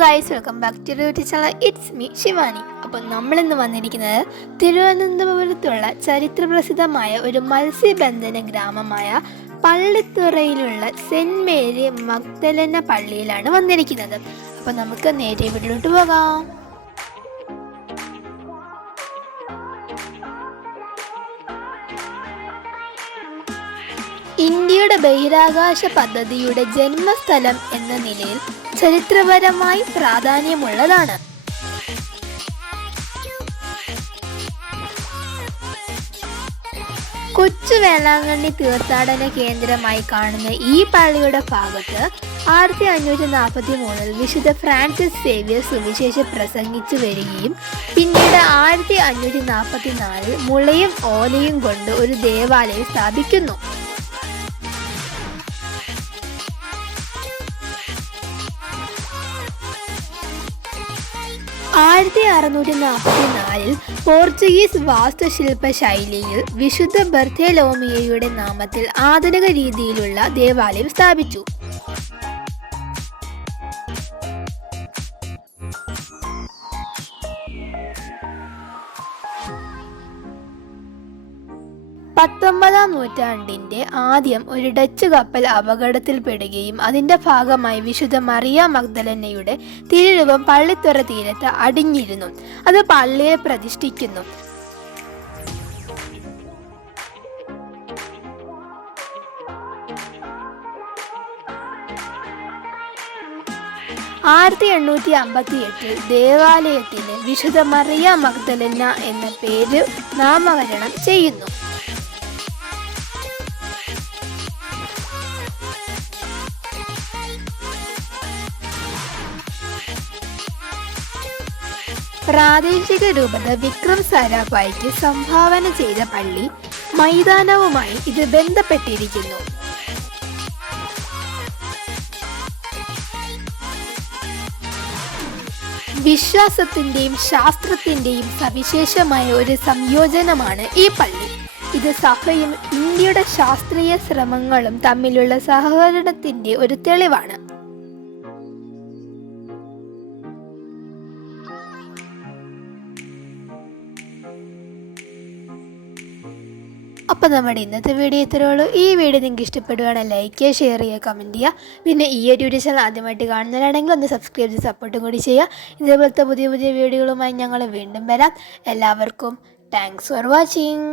Guys welcome back to YouTube channel it's me Shivani അപ്പോൾ നമ്മളിന്ന് വന്നിരിക്കുന്നത് തിരുവനന്തപുരത്തുള്ള ചരിത്രപ്രസിദ്ധമായ ഒരു മത്സ്യബന്ധന ഗ്രാമമായ പള്ളിത്തുറയിലുള്ള സെന്റ് മേരി മഗ്ദലന പള്ളിയിലാണ് വന്നിരിക്കുന്നത്. അപ്പോൾ നമുക്ക് നേരെ വീട്ടിലോട്ട് പോകാം. ഇന്ത്യയുടെ ബഹിരാകാശ പദ്ധതിയുടെ ജന്മസ്ഥലം എന്ന നിലയിൽ ചരിത്രപരമായി പ്രാധാന്യമുള്ളതാണ്. കൊച്ചു വേളാങ്കണ്ണി തീർത്ഥാടന കേന്ദ്രമായി കാണുന്ന ഈ പള്ളിയുടെ ഭാഗത്ത് ആയിരത്തി അഞ്ഞൂറ്റി നാൽപ്പത്തി മൂന്നിൽ വിശുദ്ധ ഫ്രാൻസിസ് സേവ്യർ സുവിശേഷം പ്രസംഗിച്ചു വരികയും പിന്നീട് ആയിരത്തി അഞ്ഞൂറ്റി നാൽപ്പത്തി നാലിൽ മുളയും ഓലയും കൊണ്ട് ഒരു ദേവാലയം സ്ഥാപിക്കുന്നു. ആയിരത്തി അറുന്നൂറ്റി നാൽപ്പത്തി നാലിൽ പോർച്ചുഗീസ് വാസ്തുശില്പ ശൈലിയിൽ വിശുദ്ധ ബർത്തേലോമിയയുടെ നാമത്തിൽ ആധുനിക രീതിയിലുള്ള ദേവാലയം സ്ഥാപിച്ചു. പത്തൊമ്പതാം നൂറ്റാണ്ടിന്റെ ആദ്യം ഒരു ഡച്ച് കപ്പൽ അപകടത്തിൽപ്പെടുകയും അതിന്റെ ഭാഗമായി വിശുദ്ധ മറിയ മഗ്ദലനയുടെ തിരുരൂപം പള്ളിത്തുറ തീരത്ത് അടിഞ്ഞിരുന്നു. അത് പള്ളിയെ പ്രതിഷ്ഠിക്കുന്നു. ആയിരത്തി എണ്ണൂറ്റി അമ്പത്തി എട്ടിൽ ദേവാലയത്തിന് വിശുദ്ധ മറിയ മഗ്ദലന എന്ന പേര് നാമകരണം ചെയ്യുന്നു. പ്രാദേശിക രൂപത വിക്രം സാരാഭായിക്ക് സംഭാവന ചെയ്ത പള്ളി മൈതാനവുമായി ഇത് ബന്ധപ്പെട്ടിരിക്കുന്നു. വിശ്വാസത്തിന്റെയും ശാസ്ത്രത്തിന്റെയും സവിശേഷമായ ഒരു സംയോജനമാണ് ഈ പള്ളി. ഇത് സഭയും ഇന്ത്യയുടെ ശാസ്ത്രീയ ശ്രമങ്ങളും തമ്മിലുള്ള സഹകരണത്തിന്റെ ഒരു തെളിവാണ്. അപ്പോൾ നമ്മുടെ ഇന്നത്തെ വീഡിയോ ഇത്രയുള്ളൂ. ഈ വീഡിയോ നിങ്ങൾക്ക് ഇഷ്ടപ്പെടുകയാണെങ്കിൽ ലൈക്ക് ചെയ്യുക ഷെയർ ചെയ്യുക കമന്റ് ചെയ്യുക. പിന്നെ ഈ ഒരു യൂട്യൂബ് ചാനൽ ആദ്യമായിട്ട് കാണുന്നവരാണെങ്കിൽ ഒന്ന് സബ്സ്ക്രൈബ് ചെയ്ത് സപ്പോർട്ടും കൂടി ചെയ്യുക. ഇതേപോലത്തെ പുതിയ പുതിയ വീഡിയോകളുമായി ഞങ്ങൾ വീണ്ടും വരാം. എല്ലാവർക്കും താങ്ക്സ് ഫോർ വാച്ചിങ്